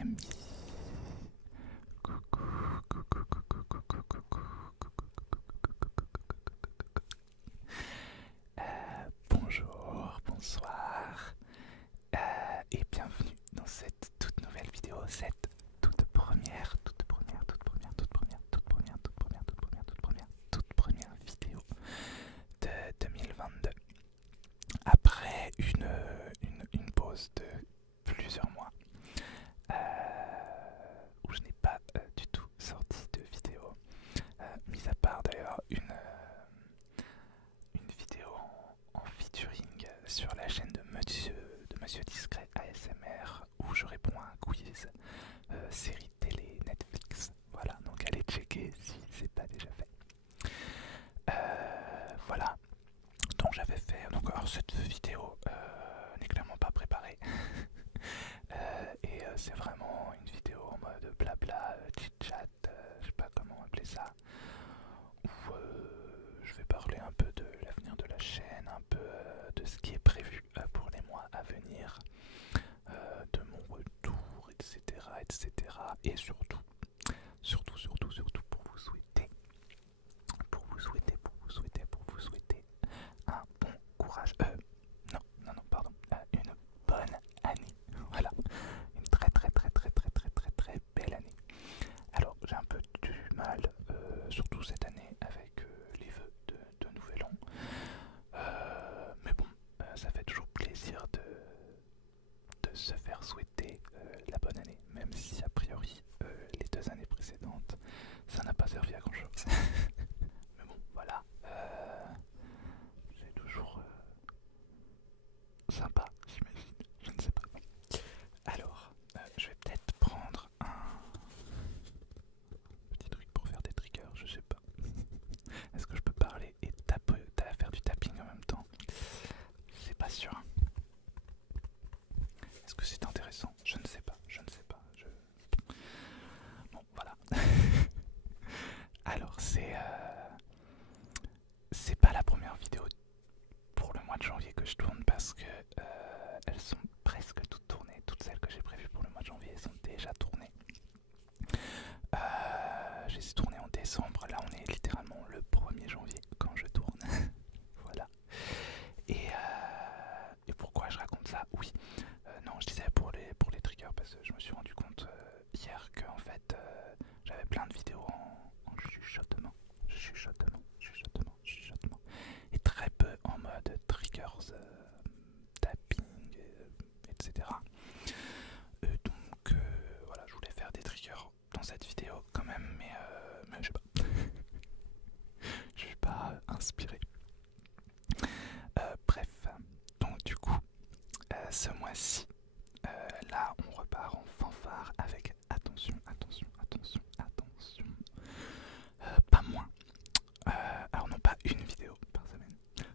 amis. Coucou, coucou, coucou, coucou, coucou, bonjour, bonsoir, et bienvenue dans cette toute nouvelle vidéo, cette toute première vidéo de 2022. Après une pause de plusieurs mois où je n'ai pas du tout sorti de vidéo, mis à part d'ailleurs une vidéo en featuring sur la chaîne de Monsieur Discret ASMR où je réponds à un quiz série télé Netflix. Voilà, donc allez checker si c'est pas déjà fait. Voilà, donc j'avais fait. Donc alors cette vidéo n'est clairement pas préparée. Et c'est vraiment une vidéo en mode blabla, chit-chat, je sais pas comment appeler ça, où je vais parler un peu de l'avenir de la chaîne, un peu de ce qui est prévu pour les mois à venir, de mon retour, etc., etc. Et surtout pour vous souhaiter un bon courage. Non, pardon, une bonne année. Voilà, une très belle année. Alors j'ai un peu du mal, surtout cette année, avec les vœux de Nouvel An. Mais bon, ça fait toujours plaisir de se faire souhaiter la bonne année, même si a priori les 2 années précédentes, ça n'a pas servi à grand chose. Mais bon, voilà, c'est toujours sympa, j'imagine, je ne sais pas. Alors, je vais peut-être prendre un petit truc pour faire des triggers, je sais pas. Est-ce que je peux parler et faire du tapping en même temps? C'est pas sûr. Est-ce que c'est intéressant? Je ne sais pas. Bon, voilà. Alors, c'est pas la première vidéo pour le mois de janvier que je tourne parce que elles sont presque toutes tournées. Toutes celles que j'ai prévues pour le mois de janvier sont déjà tournées. Je les ai tournées en décembre. Là, on est littéralement le 1er janvier quand je tourne. Voilà. Et pourquoi je raconte ça? Oui. Non, je disais pour les triggers parce que je me suis rendu compte hier que en fait j'avais plein de vidéos en chuchotement, et très peu en mode triggers, tapping, etc. Donc voilà, je voulais faire des triggers dans cette vidéo quand même, mais je sais pas, je suis pas inspiré. Bref, donc du coup, ce mois-ci, là on repart en fanfare avec attention, pas moins. Alors non pas une vidéo par semaine,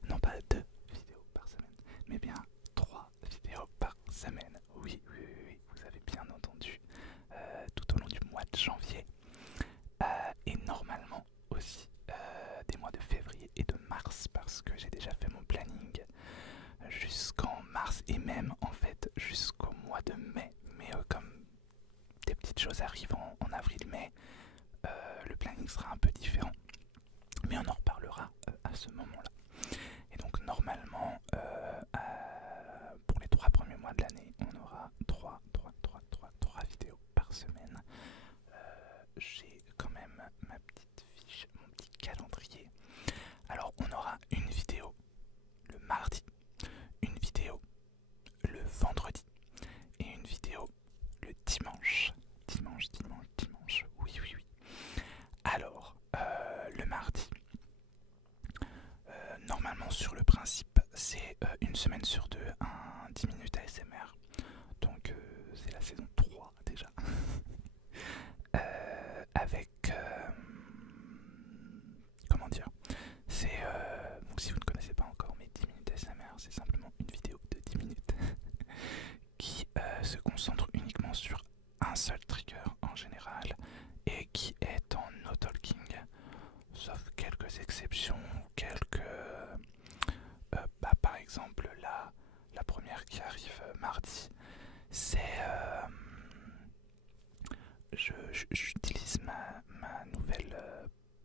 non pas 2 vidéos par semaine, mais bien 3 vidéos par semaine. Oui, vous avez bien entendu, tout au long du mois de janvier, et normalement aussi des mois de février et de mars, parce que j'ai déjà fait mon planning jusqu'en mars et même en fait jusqu'au mois de mai. Mais comme des petites choses arrivent en avril-mai, le planning sera un peu différent. Mais on en reparlera à ce moment-là. Et donc normalement, pour les 3 premiers mois de l'année, on aura 3 vidéos par semaine. J'ai quand même ma petite fiche, mon petit calendrier. Alors on aura une vidéo le mardi, une vidéo le vendredi et une vidéo le dimanche. Dimanche, oui. Alors, le mardi, normalement sur le principe, c'est une semaine sur 2, un 10 minutes ASMR. Donc c'est la saison 3 déjà. Avec... comment dire? C'est... donc si vous ne connaissez pas encore, mais 10 minutes ASMR, c'est simplement une vidéo de 10 minutes qui se concentre uniquement sur un seul trigger en général et qui est en no talking, sauf quelques exceptions, par exemple la première qui arrive mardi, c'est j'utilise ma nouvelle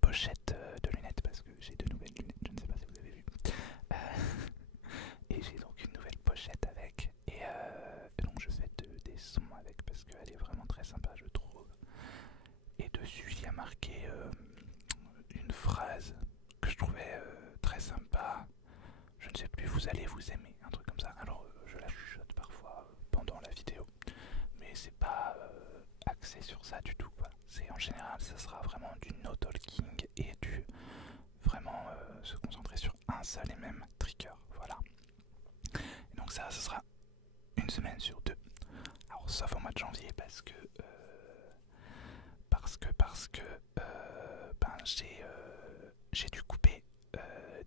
pochette de lunettes parce que j'ai de nouvelles lunettes, je ne sais pas si vous avez vu. Et j'ai donc une nouvelle pochette avec et donc je fais des sons avec parce qu'elle est vraiment très sympa je trouve. Et dessus il y a marqué une phrase que je trouvais très sympa. Je ne sais plus, vous allez vous aimer, un truc comme ça. Alors je la chuchote parfois pendant la vidéo, mais c'est pas axé sur ça du tout. Voilà. C'est en général, ça sera vraiment du no talking et du vraiment se concentrer sur un seul et même trigger. Voilà. Et donc ça, ce sera une semaine sur deux. Alors sauf au mois de janvier parce que ben, j'ai dû couper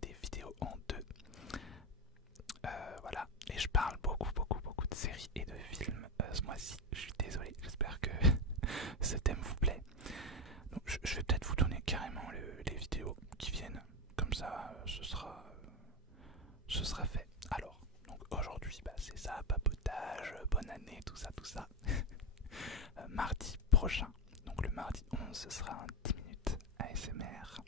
des vidéos en deux. Voilà, et je parle beaucoup de séries et de films ce mois-ci. Je suis désolé, j'espère que ce thème vous plaît. Donc, je vais peut-être vous donner carrément les vidéos qui viennent, comme ça ce sera fait. Alors, donc aujourd'hui, bah, c'est ça, papotage, bonne année, tout ça. Mardi prochain, donc le mardi 11, ce sera un 10 minutes ASMR.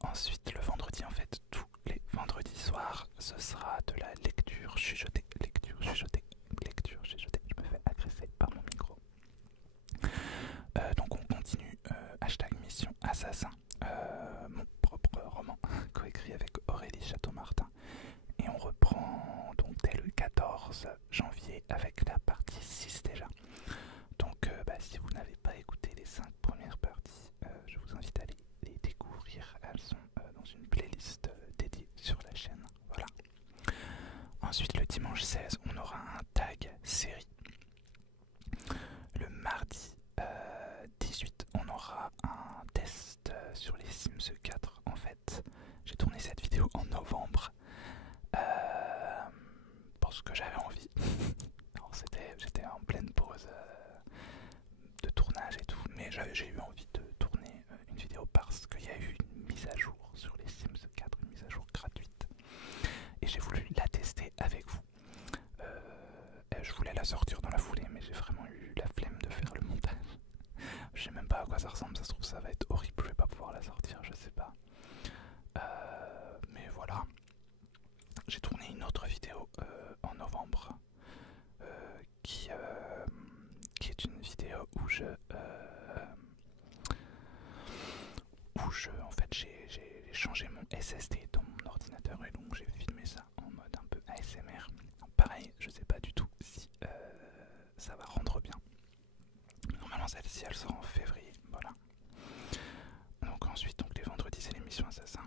Ensuite, le vendredi, en fait, tous les vendredis soirs, ce sera de la lecture chuchotée. Je me fais agresser par mon micro. Donc on continue, hashtag Mission Assassin, mon propre roman, coécrit avec Aurélie Château-Martin. Et on reprend donc dès le 14 janvier avec la partie 6 déjà. Donc bah, si vous n'avez pas écouté les 5 premières parties, je vous invite à les découvrir. Elles sont dans une playlist dédiée sur la chaîne. Voilà. Ensuite le dimanche 16, on aura un tag série. Le mardi 18, on aura un test sur les Sims 4. En fait, j'ai tourné cette vidéo en novembre parce que j'avais envie. Alors j'étais en pleine pause de tournage et tout, mais j'ai eu envie de tourner une vidéo parce qu'il y a eu une mise à jour sur les Sims 4, une mise à jour gratuite. Et j'ai voulu la tester avec vous. Je voulais la sortir dans la foulée, mais j'ai vraiment eu la flemme de faire le montage. Je sais même pas à quoi ça ressemble, ça se trouve ça va être horrible, je vais pas pouvoir la sortir, je sais pas. Mais voilà. J'ai tourné une autre vidéo en novembre qui est une vidéo où en fait j'ai changé mon SSD dans mon ordinateur et donc j'ai filmé ça en mode un peu ASMR. Pareil, je sais pas du tout si ça va rendre bien. Normalement celle-ci elle sort en février, voilà. Donc ensuite, donc les vendredis c'est l'émission Assassin.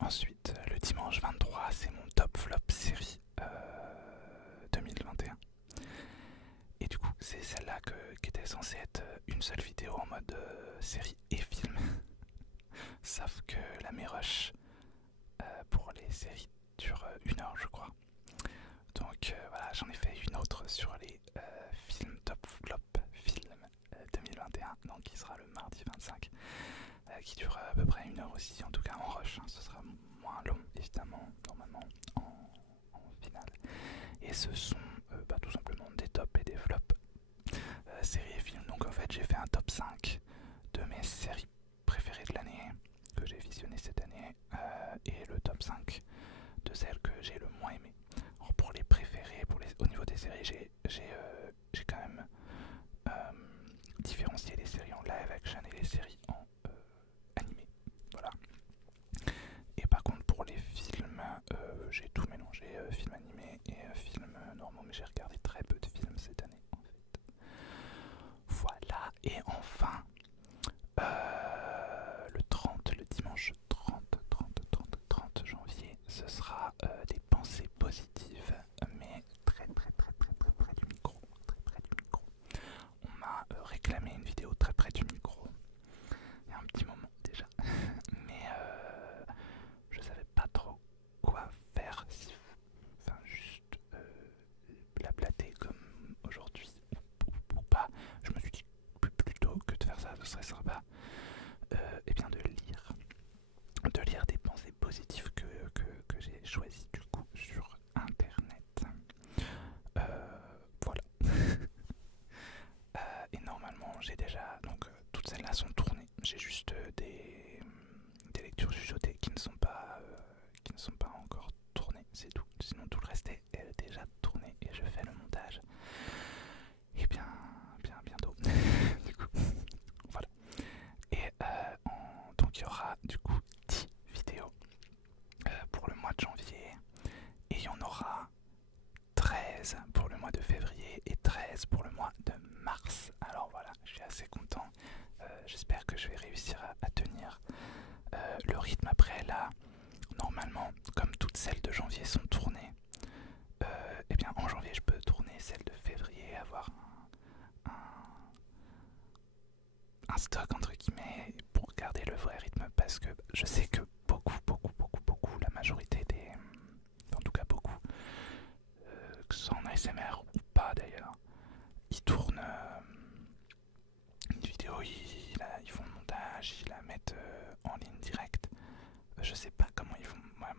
Ensuite le dimanche 23 c'est mon top flop série 2021. Et du coup c'est celle-là qui était censée être une seule vidéo en mode série et film. Sauf que la mérush pour les séries dure 1 heure je crois. Donc voilà, j'en ai fait une autre sur les films top flop film 2021, donc qui sera le mardi 25, qui dure à peu près 1 heure aussi, en tout cas en rush, hein, ce sera moins long évidemment, normalement en finale. Et ce sont bah, tout simplement des tops et des flops séries et films. Donc en fait j'ai fait un top 5 de mes séries préférées de l'année que j'ai visionné cette année et le top 5 de celles que j'ai le moins aimé. Alors pour les préférés, au niveau des séries, j'ai quand même différencié les séries en live action et les séries en animé. Voilà. Et par contre pour les films, j'ai tout mélangé, films animés et films normaux, mais j'ai regardé très peu de films cette année en fait. Voilà, et enfin j'ai juste des lectures chuchotées qui ne sont pas encore tournées, c'est tout. Sinon tout le reste est déjà tourné et je fais le montage. Et bien bientôt. Du coup, voilà. Et donc il y aura du coup 10 vidéos pour le mois de janvier. Et il y en aura 13 pour le mois de février et 13 pour le mois de mars. Alors voilà, je suis assez content. J'espère que je vais réussir à tenir le rythme. Après là, normalement, comme toutes celles de janvier sont tournées, et bien en janvier je peux tourner celles de février, avoir un stock entre guillemets pour garder le vrai rythme, parce que je sais que beaucoup, la majorité des... En tout cas beaucoup, que ce soit en ASMR ou pas d'ailleurs, ils tournent une vidéo, ils font le montage, ils la mettent en ligne directe. Je sais pas comment ils font, moi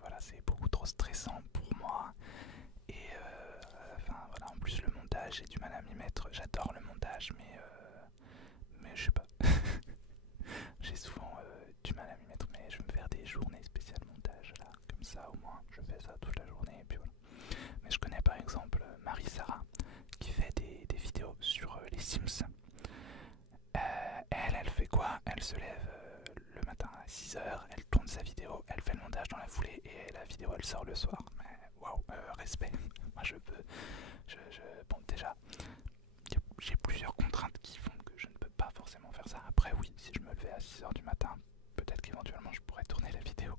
voilà, c'est beaucoup trop stressant pour moi. Et enfin voilà, en plus le montage, j'ai du mal à m'y mettre. J'adore le montage, mais je sais pas. J'ai souvent du mal à m'y mettre, mais je vais me faire des journées spéciales montage là, comme ça au moins je fais ça toute la journée et puis voilà. Mais je connais par exemple Marie-Sara qui fait des vidéos sur les Sims. Elle fait quoi? Elle se lève le matin à 6 h, elle tourne sa vidéo, elle fait le montage dans la foulée et la vidéo elle sort le soir. Mais waouh, respect. Moi je peux. Bon, déjà, j'ai plusieurs contraintes qui font que je ne peux pas forcément faire ça. Après, oui, si je me levais à 6 h du matin, peut-être qu'éventuellement je pourrais tourner la vidéo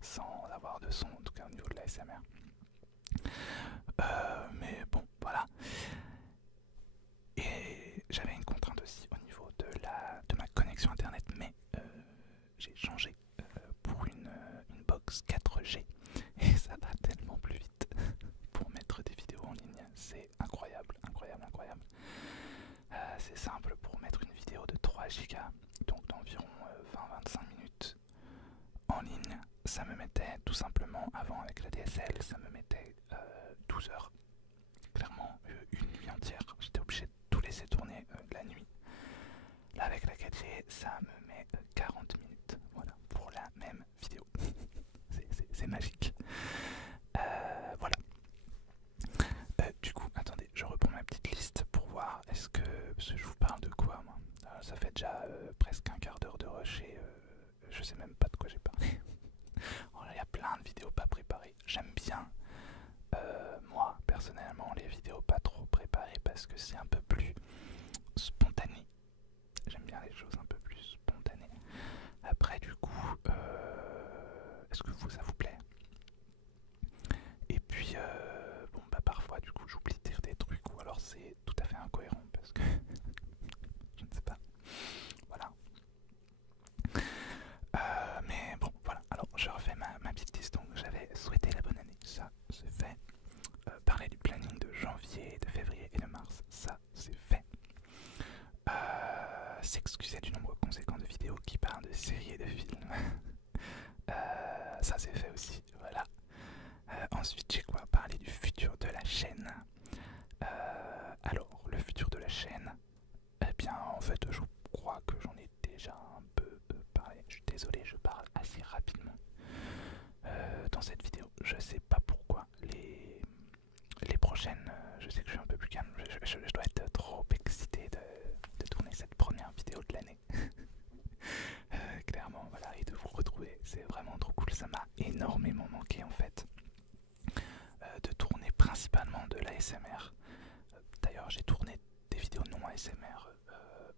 sans avoir de son, en tout cas au niveau de la l'ASMR. Mais bon, voilà. Et j'avais une contrainte aussi au niveau de ma connexion internet, mais j'ai changé pour une box 4G et ça va tellement plus vite pour mettre des vidéos en ligne. C'est incroyable. C'est simple, pour mettre une vidéo de 3 Go, donc d'environ 20-25 minutes en ligne, ça me mettait tout simplement, avant avec la DSL, ça me mettait 12 heures. Clairement, une nuit entière, j'étais obligé de tout laisser tourner la nuit. Là avec la 4G, ça me met 40 minutes, voilà, pour la même vidéo. C'est magique. Voilà. Du coup, attendez, je reprends ma petite liste pour voir parce que je vous parle de quoi moi. Ça fait déjà presque un quart d'heure de rush et je sais même pas de quoi j'ai parlé. Il y a plein de vidéos pas préparées. J'aime bien, moi personnellement, les vidéos pas trop préparées parce que c'est un peu plus spontané. J'aime bien les choses un peu plus spontanées. Après, du coup, est-ce que ça vous plaît? Et puis, bon, bah parfois, du coup, j'oublie de dire des trucs ou alors c'est tout à fait incohérent parce que je ne sais pas. Voilà. Mais bon, voilà. Alors, je refais ma petite liste. Donc, j'avais souhaité la bonne année. Ça, c'est fait. Parler du planning de janvier, de février et de mars. Ça, c'est fait. S'excuser du nombre conséquent de vidéos qui parlent de séries et de films. Ça, c'est fait aussi. Voilà. Ensuite, j'ai quoi? Parler du futur de la chaîne. Alors, le futur de la chaîne, eh bien, en fait, je crois que j'en ai déjà un peu parlé. Je suis désolé, je parle assez rapidement dans cette vidéo. Je sais pas pourquoi. Les prochaines, je sais que je suis un peu plus calme. Je dois être trop excité de tourner cette première vidéo de l'année. Clairement, voilà, et de vous retrouver, c'est vraiment trop cool. Ça m'a énormément manqué en fait. De tourner principalement de l'ASMR. D'ailleurs, j'ai tourné des vidéos non ASMR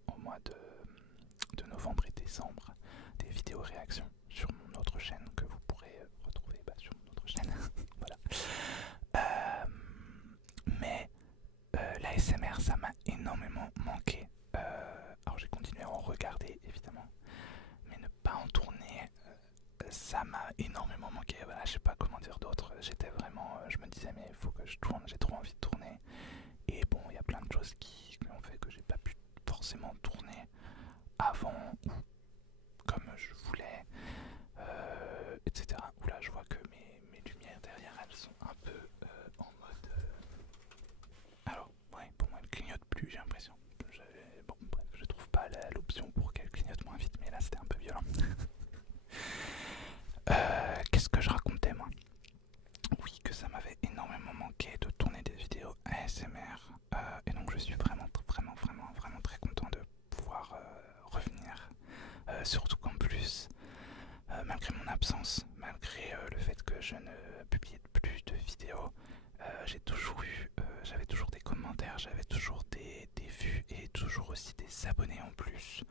au mois de novembre et décembre, des vidéos réactions sur mon autre chaîne que vous pourrez retrouver sur mon autre chaîne. Voilà. Mais l'ASMR, ça m'a énormément manqué. Alors j'ai continué à en regarder évidemment, mais ne pas en tourner, ça m'a énormément manqué. Voilà, je sais pas comment dire d'autre. J'étais vraiment, je me disais mais il faut que je tourne, j'ai trop envie de tourner. Et bon, il y a plein de choses qui ont fait que j'ai pas pu forcément tourner avant ou comme je voulais, etc. Oula, je vois que mes lumières derrière elles sont un peu en mode. Alors, ouais, pour moi elles clignotent plus, j'ai l'impression. Bon, bref, je trouve pas l'option pour surtout qu'en plus, malgré mon absence, malgré le fait que je ne publiais plus de vidéos, j'avais toujours des commentaires, j'avais toujours des vues et toujours aussi des abonnés en plus.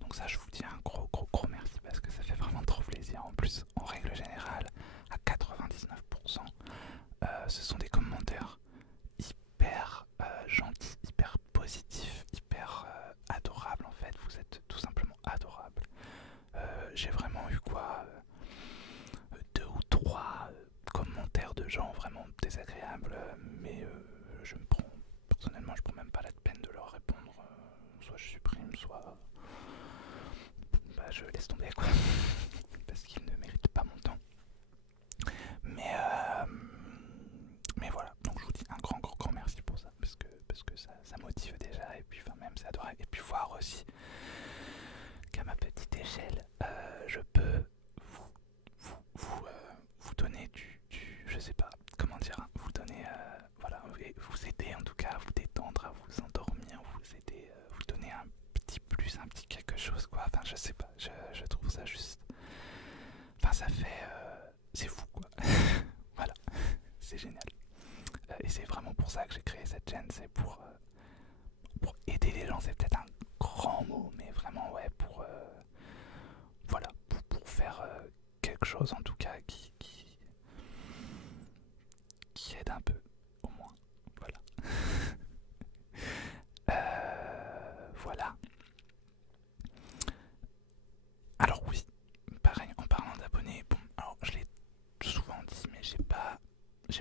Donc ça, je vous dis un gros merci parce que ça fait vraiment trop plaisir. En plus, en règle générale, à 99%, ce sont des commentaires hyper gentils, hyper positifs, hyper adorables en fait. Vous êtes tout simplement adorables. J'ai vraiment eu quoi, 2 ou 3 commentaires de gens vraiment désagréables, mais personnellement, je prends même pas la peine de leur répondre. Soit je supprime, soit bah, je laisse tomber quoi, parce qu'ils ne méritent pas mon temps. Mais voilà, donc je vous dis un grand merci pour ça, parce que ça motive déjà, et puis enfin même c'est adorable, et puis voir aussi qu'à ma petite échelle, je peux vous donner je sais pas comment dire, hein, vous donner, voilà, vous aider en tout cas à vous détendre, à vous endormir, vous aider, vous donner un petit plus, un petit quelque chose quoi, enfin je sais pas, je trouve ça juste, enfin ça fait, c'est fou quoi, voilà, c'est génial, et c'est vraiment pour ça que j'ai créé cette chaîne, c'est pour aider les gens, c'est peut-être un grand mot, mais vraiment ouais, pour voilà, pour faire quelque chose en tout cas qui aide un peu, au moins, voilà. Voilà. Alors oui, pareil, en parlant d'abonnés, bon, alors je l'ai souvent dit, mais j'ai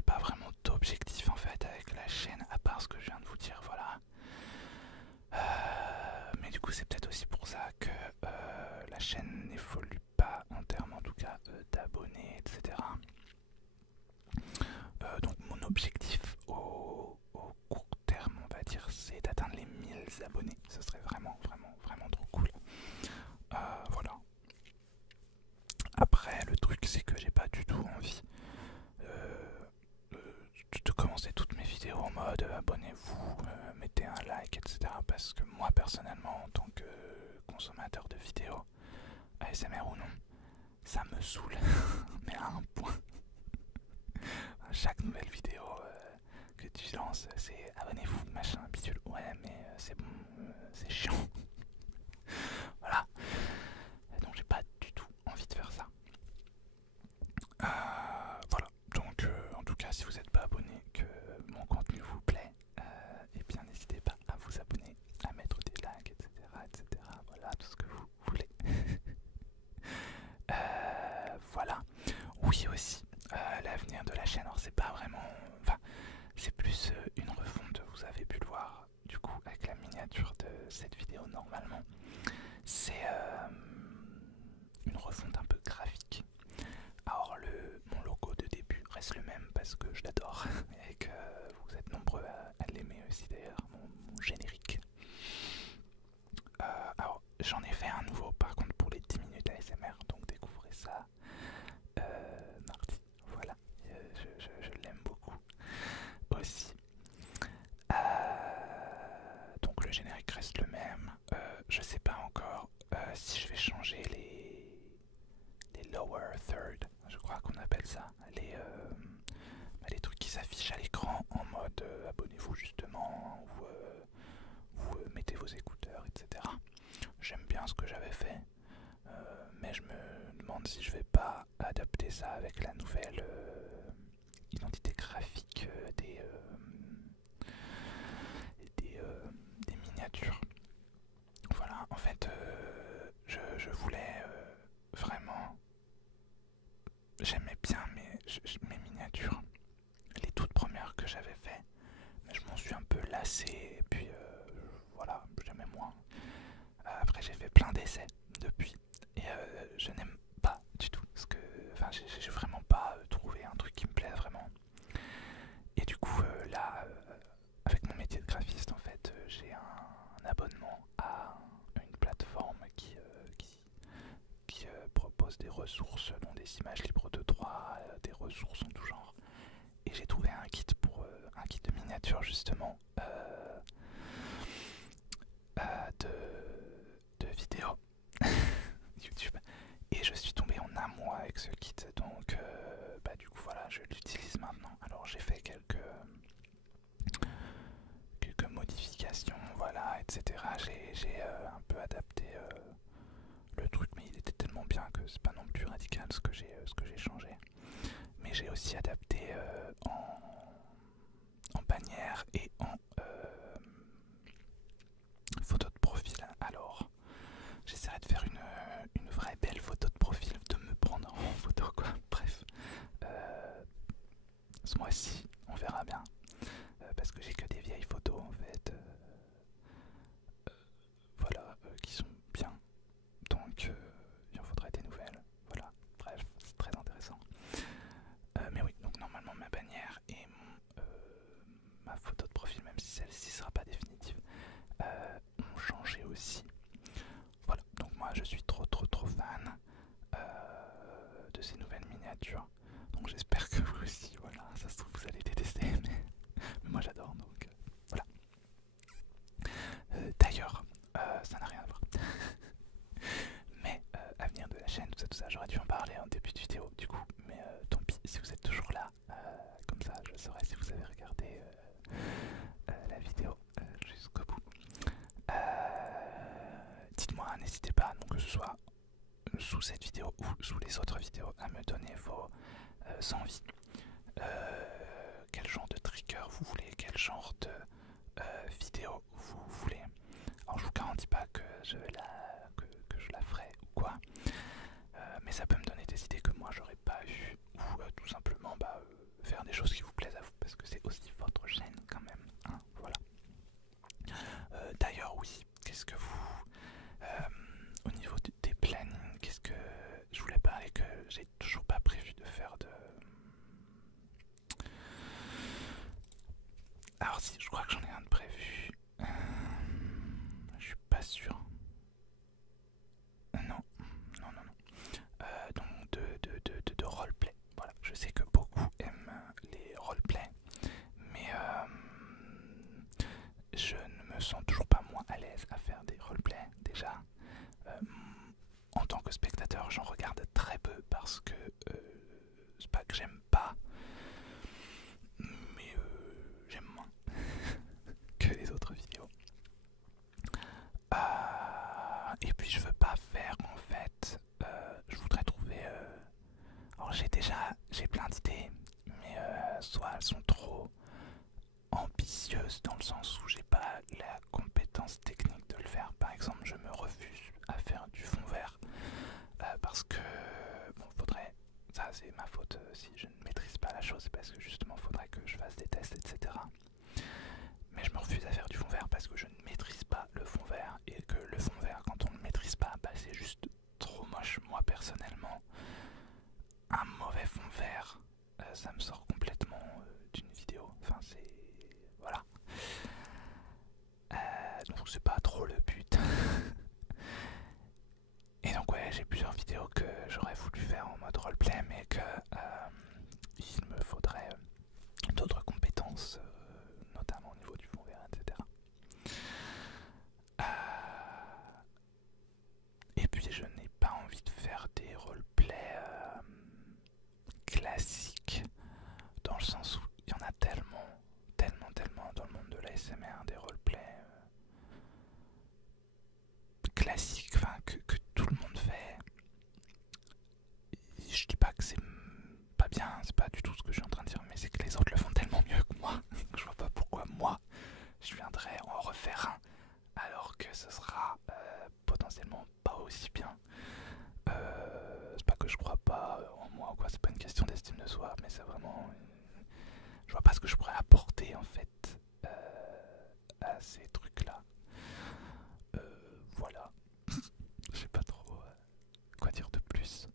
pas vraiment d'objectif en fait avec la chaîne, à part ce que je viens de vous dire, voilà. Mais du coup c'est peut-être aussi pour ça que la chaîne n'évolue pas en termes en tout cas d'abonnés, etc. Donc mon objectif au court terme, on va dire, c'est d'atteindre les 1000 abonnés. Ce serait vraiment trop cool. Voilà. Après le truc c'est que j'ai pas du tout envie de commencer toutes mes vidéos en mode abonnez-vous, mettez un like, etc. Parce que moi personnellement, en tant que consommateur de vidéos, ASMR ou non, ça me saoule, mais à un point. À chaque nouvelle vidéo que tu lances, c'est abonnez-vous, machin, bidule. Ouais, mais c'est bon, c'est chiant. Voilà. Donc j'ai pas du tout envie de faire ça. Voilà. Donc en tout cas, si vous n'êtes pas abonné, que mon contenu vous plaît, et bien n'hésitez pas à vous abonner, à mettre des likes, etc. Voilà, tout ce que vous voulez. Voilà. Oui aussi, l'avenir de la chaîne, alors c'est pas vraiment, enfin c'est plus une refonte, vous avez pu le voir du coup avec la miniature de cette vidéo normalement. C'est une refonte un peu graphique. Alors mon logo de début reste le même parce que je l'adore et que vous êtes nombreux à l'aimer aussi d'ailleurs, mon générique. Alors j'en ai fait un nouveau par contre pour les 10 minutes ASMR, donc découvrez ça mardi. Voilà, je l'aime beaucoup aussi. Donc le générique reste le même. Je sais pas encore si je vais changer les lower third, je crois qu'on appelle ça, les trucs qui s'affichent à l'écran en mode abonnez-vous justement, ou vous mettez vos écouteurs, etc. J'aime bien ce que j'avais fait, mais je me demande si je vais pas adapter ça avec la nouvelle identité graphique des miniatures. Voilà, en fait, je voulais vraiment, j'aimais bien mes miniatures, les toutes premières que j'avais fait, mais je m'en suis un peu lassé, et puis voilà, j'aimais moins. Après j'ai fait plein d'essais depuis, et je n'aime pas du tout ce que, enfin j'ai vraiment pas trouvé un truc qui me plaît vraiment. Et du coup là, avec mon métier de graphiste en fait, j'ai un abonnement à une plateforme qui propose des ressources, dont des images libres de droit, des ressources en tout genre. Et j'ai trouvé un kit pour un kit de miniature justement de vidéos et je suis tombé en amour avec ce kit, donc bah, du coup voilà, je l'utilise maintenant. Alors j'ai fait quelques modifications, voilà, etc. J'ai un peu adapté le truc, mais il était tellement bien que c'est pas non plus radical ce que j'ai changé. Mais j'ai aussi adapté en bannière et en photo de profil. Alors, j'essaierai de faire une vraie belle photo de profil, de me prendre en photo quoi. Bref, ce mois-ci, on verra bien. Parce que j'ai que des vieilles photos en fait. Voilà, qui sont bien. Donc, il en faudrait des nouvelles. Voilà, bref, c'est très intéressant. Mais oui, donc normalement ma bannière et ma photo de profil, même si celle-ci sera pas définitive, ont changé aussi. Voilà, donc moi je suis trop fan de ces nouvelles miniatures. Donc j'espère que vous aussi, voilà, ça se trouve vous allez détester, mais moi j'adore, donc voilà. D'ailleurs, ça n'a rien à voir. Mais avenir de la chaîne, tout ça, j'aurais dû en parler en début de vidéo du coup, mais tant pis si vous êtes toujours là, comme ça je saurai si vous avez regardé la vidéo jusqu'au bout. Dites-moi, n'hésitez pas, donc que ce soit sous cette vidéo ou sous les autres vidéos, à me donner vos envies. Quel genre de trigger vous voulez, quel genre de vidéo vous voulez. Alors je vous garantis pas que je la ferai ou quoi, mais ça peut me donner des idées que moi j'aurais pas eu, ou tout simplement faire des choses qui vous plaisent à vous, parce que c'est aussi votre chaîne quand même, hein, voilà. D'ailleurs oui, qu'est-ce que vous... au niveau des plannings, qu'est-ce que je voulais parler, que j'ai toujours pas prévu de faire de... Alors si, je crois que j'en ai un de prévu. Je suis pas sûr. Non. Donc de roleplay. Voilà, je sais que beaucoup aiment les roleplays, mais je ne me sens toujours pas moins à l'aise à faire des roleplays déjà. En tant que spectateur, j'en regarde très peu parce que c'est pas que j'aime pas, mais j'aime moins que les autres vidéos. Et puis je veux pas faire en fait, je voudrais trouver... alors j'ai plein d'idées, mais soit elles sont trop ambitieuses dans le sens où j'ai pas la compétence technique de le faire. Par exemple, je me refuse à faire du fond vert parce que bon, faudrait, ça c'est ma faute si je ne maîtrise pas la chose, parce que justement faudrait que je fasse des tests, etc. Mais je me refuse à faire du fond vert parce que je ne maîtrise pas le fond vert, et que le fond vert, quand on ne le maîtrise pas, c'est juste trop moche. Moi personnellement, un mauvais fond vert, ça me sort complètement d'une vidéo. Enfin c'est... voilà. Donc c'est pas trop le but. Et donc ouais, j'ai plusieurs vidéos que j'aurais voulu faire en mode roleplay, mais que il me faudrait d'autres compétences, notamment au niveau du fond vert, etc. Et puis je n'ai pas envie de faire des roleplays classiques, dans le sens où il y en a tellement dans le monde de l'ASMR, des roleplays classiques, enfin que tout le monde fait. Je dis pas que c'est pas bien, c'est pas du tout ce que je suis en train de dire, mais c'est que les autres le font tellement mieux que moi. Je vois pas pourquoi moi je viendrais en refaire un alors que ce sera potentiellement pas aussi bien. C'est pas que je crois pas en moi ou quoi, c'est pas une question d'estime de soi, mais c'est vraiment... je vois pas ce que je pourrais apporter en fait à ces trucs là. Voilà. Je sais pas trop quoi dire de plus.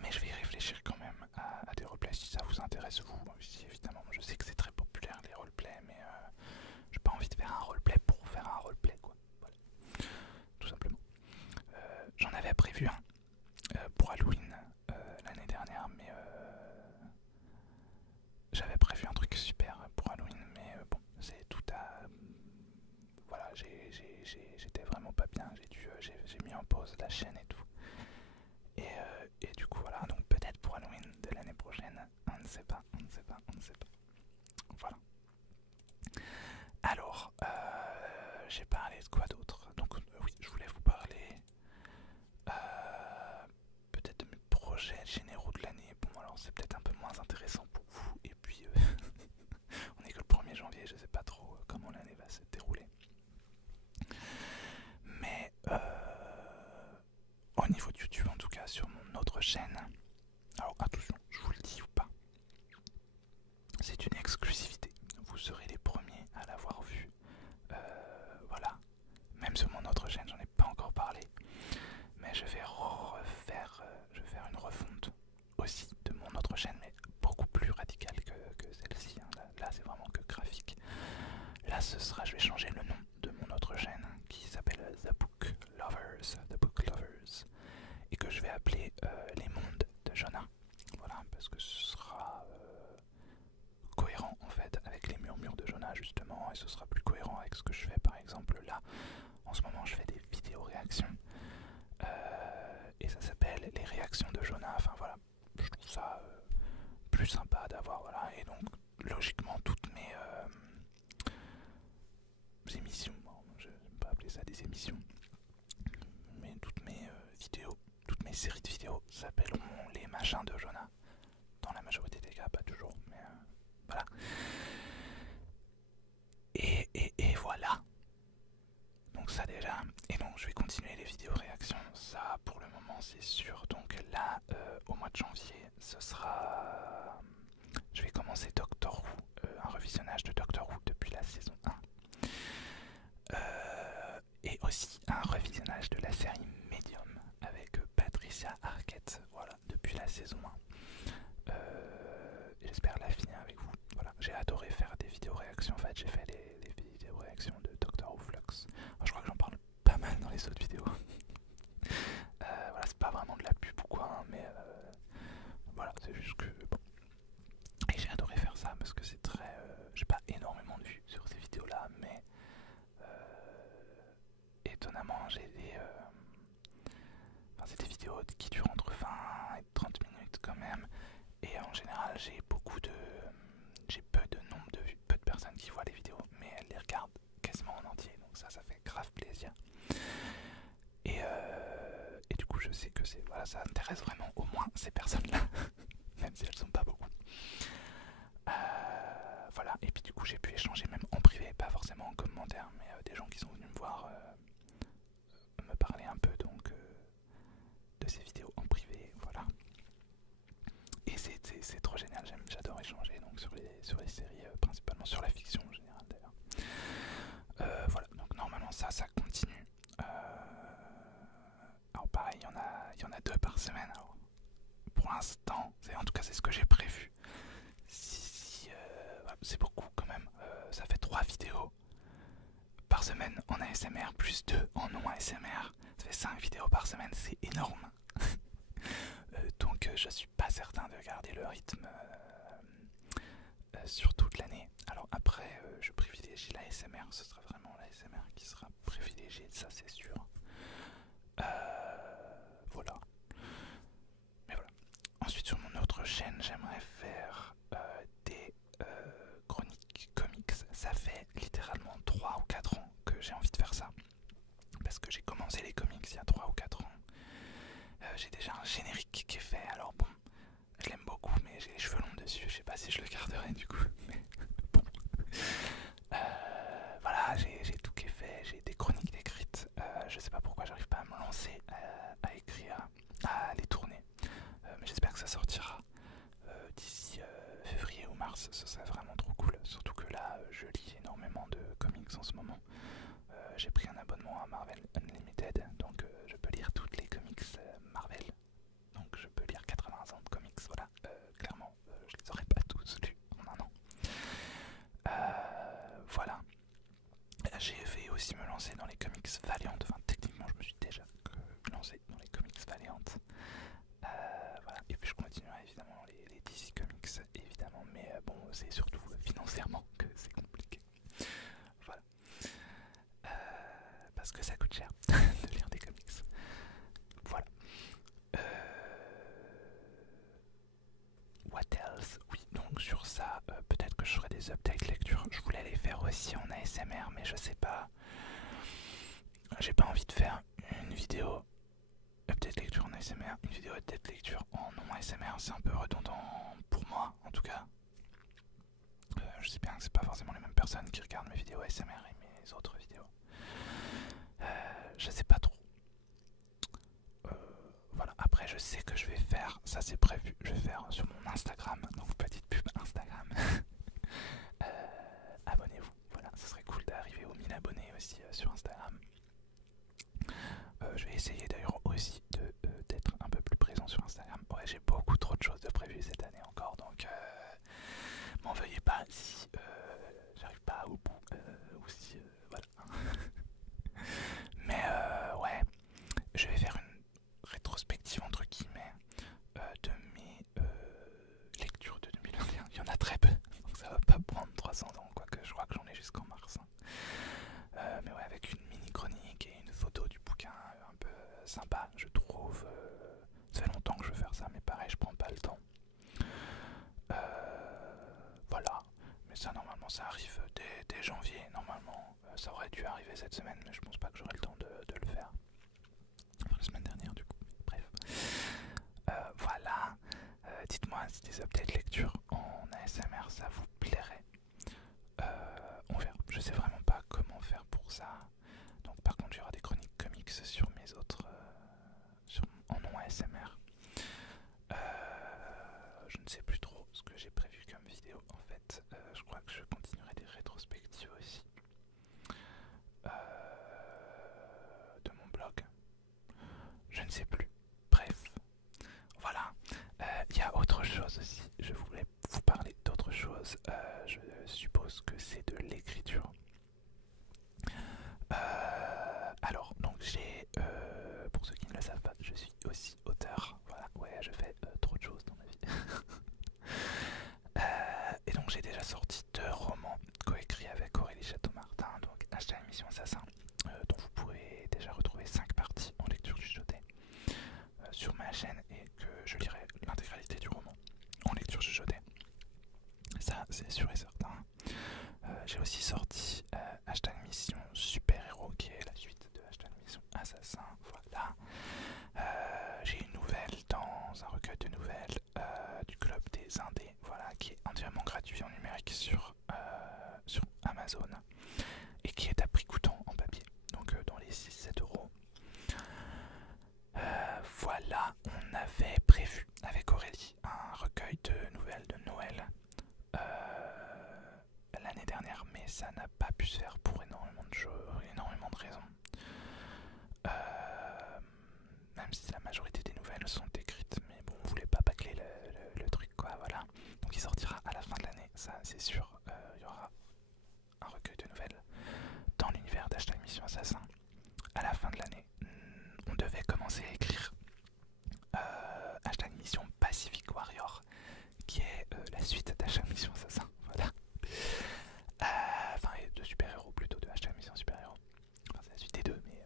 Mais je vais y réfléchir quand même à des roleplays si ça vous intéresse vous. Si, évidemment, je sais que c'est très populaire les roleplays, mais j'ai pas envie de faire un roleplay pour faire un roleplay quoi. Voilà. Tout simplement. J'en avais prévu un pour Halloween l'année dernière, mais j'avais prévu un truc super pour Halloween, mais bon, c'est tout à... voilà, j'étais vraiment pas bien, j'ai mis en pause la chaîne et tout. sait pas, on ne sait pas, on ne sait pas. Voilà. Alors, j'ai parlé de quoi d'autre? Donc oui, je voulais vous parler peut-être de mes projets généraux de l'année. Bon alors c'est peut-être un peu moins intéressant pour vous. Et puis on est que le 1er janvier, je sais pas trop comment l'année va se dérouler. Mais au niveau de YouTube en tout cas, sur mon autre chaîne, alors attention, je vous le dis ou pas, c'est une exclusivité. Vous serez les premiers à l'avoir vu. Voilà. Même sur mon autre chaîne, j'en ai pas encore parlé. Mais je vais faire une refonte aussi de mon autre chaîne, mais beaucoup plus radicale que celle-ci. Hein. Là c'est vraiment que graphique. Là, je vais changer le nom de mon autre chaîne qui s'appelle The Book Lovers, et que je vais appeler Les Mondes de Jonah. Voilà, parce que ce sera cohérent en fait avec les murmures de Jonah justement, et ce sera plus cohérent avec ce que je fais par exemple là. En ce moment, je fais des vidéos réactions et ça s'appelle Les Réactions de Jonah. Enfin voilà, je trouve ça plus sympa d'avoir, voilà, et donc logiquement toutes mes émissions, bon, je ne vais pas appeler ça des émissions, mais toutes mes vidéos, toutes mes séries de vidéos s'appelleront Les Machins de Jonah, dans la majorité des cas, pas toujours, mais voilà. Et voilà, donc ça déjà, et donc je vais continuer les vidéos réactions, ça pour le moment c'est sûr. Donc là, au mois de janvier, ce sera, je vais commencer Doctor Who, un revisionnage de Doctor Who depuis la saison 1. Et aussi un revisionnage de la série Medium avec Patricia Arquette, voilà, depuis la saison 1. J'espère la finir avec vous. Voilà, j'ai adoré faire des vidéos réactions. En fait, j'ai fait les vidéos réactions de Doctor Who Flux. Alors, je crois que j'en parle pas mal dans les autres vidéos. Voilà, c'est pas vraiment de la pub ou quoi, hein, mais voilà, c'est juste que bon. Et j'ai adoré faire ça parce que c'est très. J'ai pas énormément de vues sur ces vidéos-là, mais étonnamment, j'ai des. Enfin, c'est des vidéos qui durent entre 20 et 30 minutes quand même. Et en général, j'ai peu de nombre de vues, peu de personnes qui voient les vidéos, mais elles les regardent quasiment en entier. Donc ça fait grave plaisir. Et du coup, je sais que voilà, ça intéresse vraiment au moins ces personnes-là, même si elles sont pas beaucoup. Voilà, et puis du coup j'ai pu échanger même en privé, pas forcément en commentaire, mais des gens qui sont venus me voir me parler un peu donc de ces vidéos en privé, voilà. Et c'est trop génial, j'adore échanger donc sur les séries, principalement sur la fiction en général d'ailleurs. Voilà, donc normalement ça continue. Alors pareil, il y en a 2 par semaine. Alors, pour l'instant, en tout cas c'est ce que j'ai prévu. C'est beaucoup quand même. Ça fait 3 vidéos par semaine en ASMR plus 2 en non ASMR. Ça fait 5 vidéos par semaine, c'est énorme. Donc je suis pas certain de garder le rythme sur toute l'année. Alors après, je privilégie l'ASMR. Ce sera vraiment l'ASMR qui sera privilégié, ça c'est sûr. Voilà. Mais voilà. Ensuite sur mon autre chaîne, j'aimerais faire des chroniques comics. Ça fait littéralement 3 ou 4 ans que j'ai envie de faire ça. Parce que j'ai commencé les comics il y a 3 ou 4 ans. J'ai déjà un générique qui est fait, alors bon, je l'aime beaucoup, mais j'ai les cheveux longs dessus, je sais pas si je le garderai du coup, mais bon. Voilà, j'ai tout qui est fait, j'ai des chroniques écrites, je sais pas pourquoi j'arrive pas à me lancer à écrire, à les tourner, mais j'espère que ça sortira d'ici février ou mars, ce serait vraiment trop cool, surtout que là, je lis énormément de comics en ce moment. J'ai pris un abonnement à Marvel Unlimited, donc je peux lire toutes les comics Marvel. Donc je peux lire 80 ans de comics, voilà. Clairement, je les aurais pas tous lus en un an. Voilà. J'ai fait aussi me lancer dans les comics Valiant. Enfin, techniquement, je me suis déjà lancé dans les comics Valiant. Voilà. Et puis je continuerai évidemment les DC Comics, évidemment. Mais bon, c'est surtout financièrement que c'est compliqué. Voilà. Parce que ça coûte cher de lire des comics. Voilà. What else? Oui, ça, peut-être que je ferai des updates lecture. Je voulais les faire aussi en ASMR, mais je sais pas. J'ai pas envie de faire une vidéo update lecture en ASMR, une vidéo update lecture en non ASMR. C'est un peu redondant pour moi, en tout cas. Je sais bien que c'est pas forcément les mêmes personnes qui regardent mes vidéos ASMR et mes autres vidéos. Je sais pas trop. Voilà, après je sais que je vais faire, ça c'est prévu, je vais faire sur mon Instagram, donc petite pub Instagram. Abonnez-vous, voilà, ce serait cool d'arriver aux 1000 abonnés aussi sur Instagram. Je vais essayer d'ailleurs aussi d'être un peu plus présent sur Instagram. Ouais, j'ai beaucoup trop de choses de prévues cette année encore, donc m'en veuillez pas si j'arrive pas au bout, ou si voilà. Mais ouais, je vais faire une rétrospective entre guillemets de mes lectures de 2021. Il y en a très peu, donc ça va pas prendre 300 ans, quoique je crois que j'en ai jusqu'en mars. Mais ouais, avec une mini chronique et une photo du bouquin un peu sympa, je trouve. Ça fait longtemps que je veux faire ça, mais pareil, je prends pas le temps. Voilà, mais ça normalement ça arrive dès janvier. Normalement, ça aurait dû arriver cette semaine, mais je pense pas que j'aurai le temps de le faire. Enfin, la semaine dernière, du coup. Bref. Voilà. Dites-moi si des updates lecture en ASMR ça vous plairait. On verra. Je sais vraiment pas comment faire pour ça. Donc par contre il y aura des chroniques comics sur mes autres en non ASMR. Je ne sais plus trop ce que j'ai prévu comme vidéo en fait. Je crois que je continuerai des rétrospectives aussi de mon blog. Je ne sais plus. Bref. Voilà. Il y a autre chose aussi. Je voulais vous parler d'autre chose. Je suppose que c'est de l'écriture. Alors, donc j'ai, pour ceux qui ne le savent pas, je suis aussi auteur. Voilà, ouais, je fais trop de choses dans ma vie. Et donc j'ai déjà sorti 2 romans coécrits avec Aurélie Château-Martin, donc #Mission Assassin, dont vous pourrez déjà retrouver 5 parties en lecture chuchotée sur ma chaîne, et que je lirai l'intégralité du roman en lecture chuchotée. Ça, c'est sûr et certain. J'ai aussi sorti #Mission Super Héros, qui est la suite de #Mission Assassin. Voilà. J'ai une nouvelle dans un recueil de nouvelles du Club des Indés, voilà, qui est entièrement gratuit en numérique sur Amazon et qui est à prix coûtant en papier, donc dans les 6-7 euros. Voilà, on avait prévu avec Aurélie un recueil de nouvelles de Noël l'année dernière, mais ça n'a pas pu se faire pour énormément de choses, énormément de raisons. Même si la majorité des nouvelles sont écrites, mais bon, on voulait pas bâcler le truc, quoi, voilà. Donc il sortira à la fin de l'année, ça c'est sûr. Il y aura un recueil de nouvelles dans l'univers #Mission Assassin. À la fin de l'année, on devait commencer à écrire #Mission Pacific Warrior, qui est la suite #Mission Assassin, voilà. Enfin, de super-héros plutôt, de #Mission Super-héros. Enfin, c'est la suite des deux, mais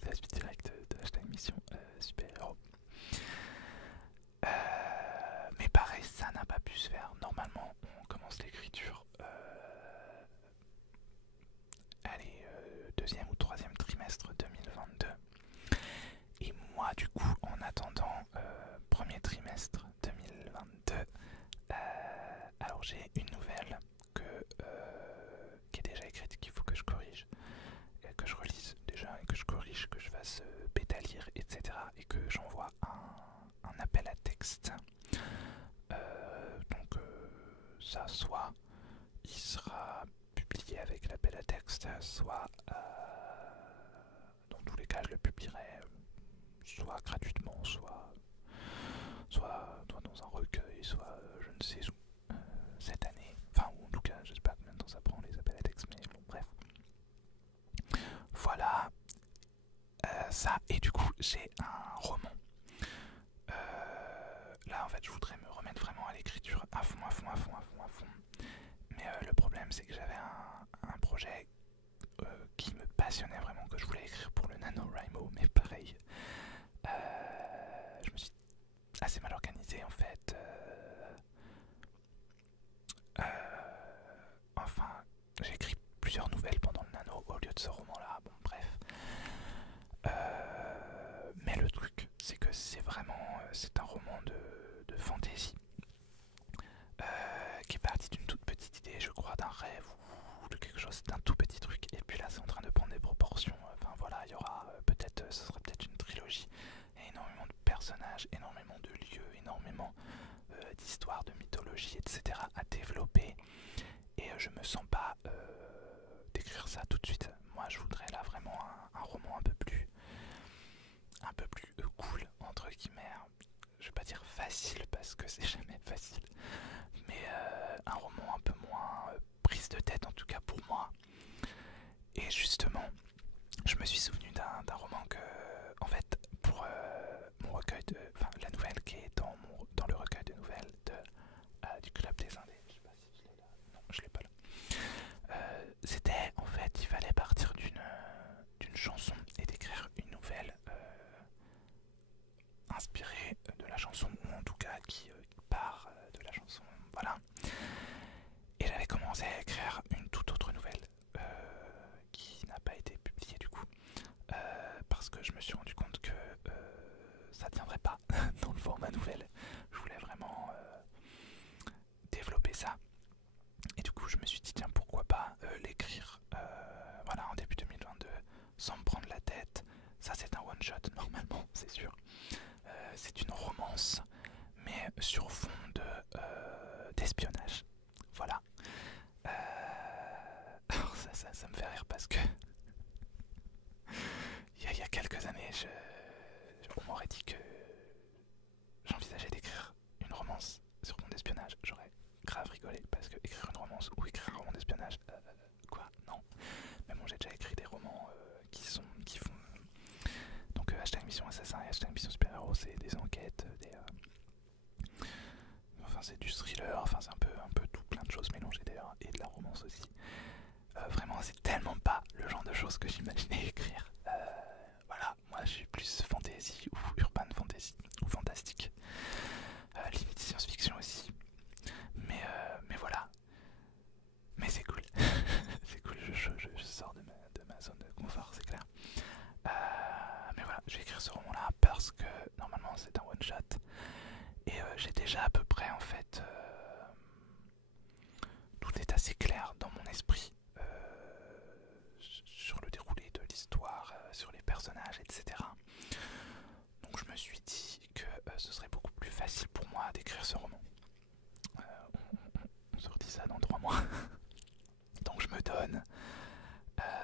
c'est la suite directe de #Mission Super-héros. Mais pareil, ça n'a pas pu se faire. Normalement, on commence l'écriture deuxième ou troisième trimestre 2022. Et moi, du coup, en attendant premier trimestre 2022, alors j'ai une nouvelle qui est déjà écrite, qu'il faut que je corrige, et que je relise déjà, et que je corrige, que je fasse bêta lire, etc. Et que j'envoie un appel à texte. Donc ça, soit il sera publié avec l'appel à texte, soit dans tous les cas je le publierai soit gratuitement, soit dans un recueil, soit je ne sais où, cette année. Enfin, ou en tout cas, je sais pas combien de temps ça prend les appels à texte, mais bon, bref. Voilà. Ça, et du coup, j'ai un roman. Là, en fait, je voudrais me remettre vraiment à l'écriture à fond. Mais le problème, c'est que j'avais un projet qui me passionnait vraiment, que je voulais écrire pour le NaNoWriMo, mais pareil. Je me suis assez mal organisé en fait. plusieurs nouvelles pendant le nano au lieu de ce roman-là. Bon, bref. Mais le truc, c'est que c'est vraiment, c'est un roman de fantasy qui est parti d'une toute petite idée, je crois, d'un rêve ou de quelque chose, d'un tout petit truc. Et puis là, c'est en train de prendre des proportions. Enfin voilà, il y aura peut-être, ce sera peut-être une trilogie, énormément de personnages, énormément de lieux, énormément d'histoires, de mythologie, etc. à développer. Et je me sens pas d'écrire ça tout de suite. Moi, je voudrais là vraiment un roman un peu plus cool entre guillemets. Je vais pas dire facile parce que c'est jamais facile, mais un roman un peu moins prise de tête en tout cas pour moi. Et justement, je me suis souvenu d'un roman que, en fait, pour mon recueil de, enfin la nouvelle qui est dans le recueil de nouvelles du Club des Indés. Je sais pas si je l'ai là. Non, je l'ai pas là. C'était en fait, il fallait partir d'une chanson et d'écrire une nouvelle inspirée de la chanson, ou en tout cas qui part de la chanson. Voilà. Et j'avais commencé à écrire une toute autre nouvelle qui n'a pas été publiée du coup, parce que je me suis rendu compte que ça tiendrait pas dans le format nouvelle. Je voulais vraiment développer ça. Et du coup je me suis dit tiens, pourquoi pas l'écrire voilà, en début 2022 sans me prendre la tête. Ça c'est un one shot normalement, c'est sûr. C'est une romance mais sur fond d'espionnage. Voilà. Alors ça me fait rire parce que il y a quelques années on m'aurait dit que j'envisageais d'écrire une romance sur fond d'espionnage. J'aurais grave rigolé parce que écrire une romance ou écrire un roman d'espionnage, quoi, non. Mais bon, j'ai déjà écrit des romans qui font donc hashtag mission assassin et hashtag mission super héros, c'est des enquêtes, enfin c'est du thriller, enfin c'est un peu tout, plein de choses mélangées d'ailleurs, et de la romance aussi. Vraiment c'est tellement pas le genre de choses que j'imaginais écrire. Voilà, moi je suis plus fantasy ou urban fantasy ou fantastique, limite science-fiction aussi. Mais voilà, mais c'est cool. C'est cool, je sors de ma zone de confort, c'est clair. Mais voilà, je vais écrire ce roman là parce que normalement c'est un one shot. Et j'ai déjà à peu près en fait tout est assez clair dans mon esprit sur le déroulé de l'histoire, sur les personnages, etc. Donc je me suis dit que ce serait beaucoup plus facile pour moi d'écrire ce roman. On se redit ça dans 3 mois. Donc je me donne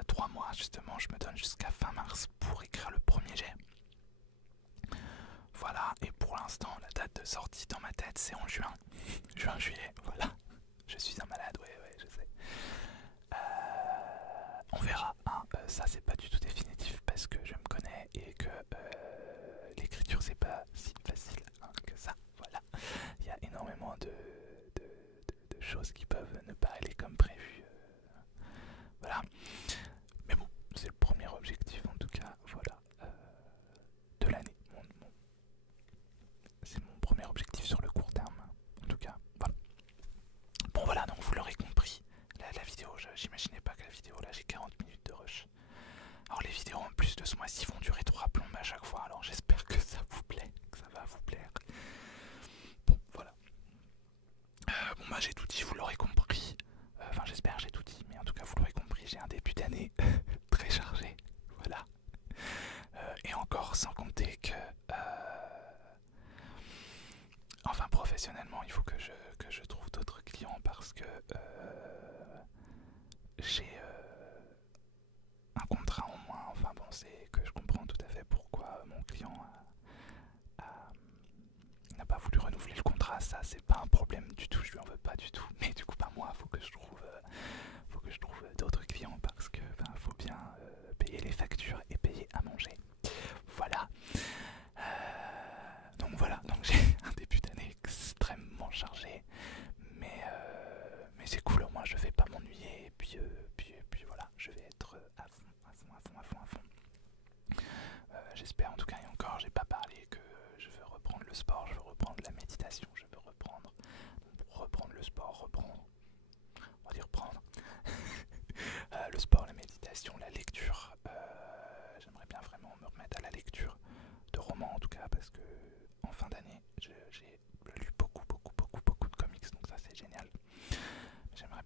3 mois justement, je me donne jusqu'à fin mars pour écrire le premier jet. Voilà, et pour l'instant la date de sortie dans ma tête c'est en juin. Juillet, voilà. Je suis un malade, ouais, je sais. On verra, hein. Ça c'est pas du tout définitif parce que je me connais et que l'écriture c'est pas si facile hein, que ça, voilà. Il y a énormément de choses qui peuvent ne pas aller comme prévu, voilà. Mais bon, c'est le premier objectif en tout cas, voilà, de l'année. C'est mon premier objectif sur le court terme, en tout cas, voilà. Bon voilà, donc vous l'aurez compris, la vidéo, j'imaginais pas que la vidéo, là j'ai 40 minutes de rush. Alors les vidéos en plus de ce mois-ci vont durer 3 plombes à chaque fois, alors j'espère que ça vous plaît, que ça va vous plaire. Bon, voilà. Bon bah j'ai tout dit, vous l'aurez compris. Enfin j'espère j'ai tout dit, mais en tout cas vous l'aurez compris, j'ai un début d'année très chargé, voilà. Et encore sans compter que... enfin professionnellement il faut que je trouve d'autres clients parce que j'ai un contrat en moins. Enfin bon, c'est que je comprends tout à fait pourquoi mon client n'a pas voulu renouveler le contrat. Ça c'est pas un problème du tout, je lui en veux pas du tout. Mais du coup pas moi, faut que je trouve d'autres clients parce que faut bien payer les factures et payer à manger. Voilà. Donc voilà, donc j'ai un début d'année extrêmement chargé, mais c'est cool, au moins je vais pas m'ennuyer et puis voilà, je vais être à fond. J'espère en tout cas, et encore j'ai pas parlé que je veux reprendre le sport, je veux reprendre la méditation, je veux reprendre le sport, on va dire reprendre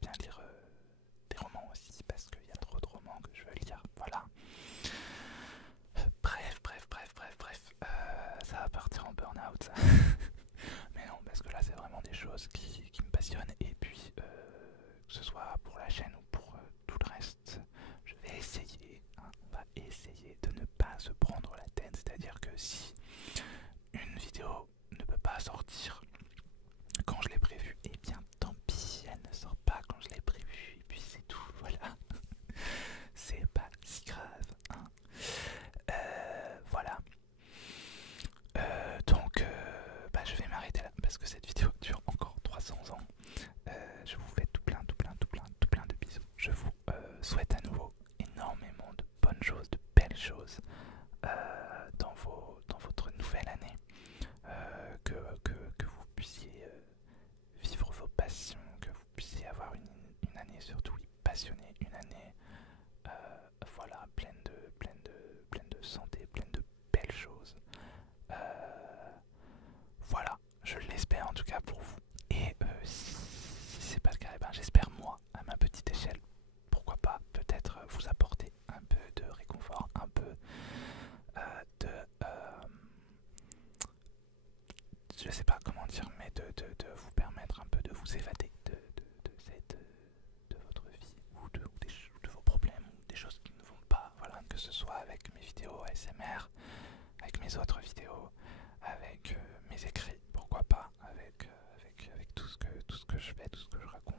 bien lire des romans aussi parce qu'il y a trop de romans que je veux lire. Voilà. Bref, ça va partir en burn-out ça. Mais non, parce que là c'est vraiment des choses qui me passionnent et puis que ce soit pour la chaîne ou pour tout le reste, je vais essayer, hein, on va essayer de ne pas se prendre la tête, c'est-à-dire que si une vidéo ne peut pas sortir quand je l'ai prévu, et eh bien tant pis, elle ne sort pas quand je l'ai prévu et puis c'est tout, voilà. C'est pas si grave, hein. Voilà. Donc je vais m'arrêter là parce que cette vidéo dure encore 300 ans. Je vous fais tout plein de bisous. Je vous souhaite à nouveau énormément de bonnes choses, de belles choses dans votre nouvelle année. Que vous puissiez vivre vos passions, que vous puissiez avoir une année surtout passionnée, une année voilà, pleine de santé, pleine de belles choses. Voilà, je l'espère en tout cas pour vous. Et si c'est pas le cas, ben j'espère moi, à ma petite échelle, pourquoi pas, peut-être vous apporter un peu de réconfort, un peu de... je sais pas comment dire, mais de vous permettre un peu de vous évader de votre vie ou de vos problèmes ou des choses qui ne vont pas, voilà, que ce soit avec mes vidéos ASMR, avec mes autres vidéos, avec mes écrits, pourquoi pas, avec tout ce que je fais, tout ce que je raconte.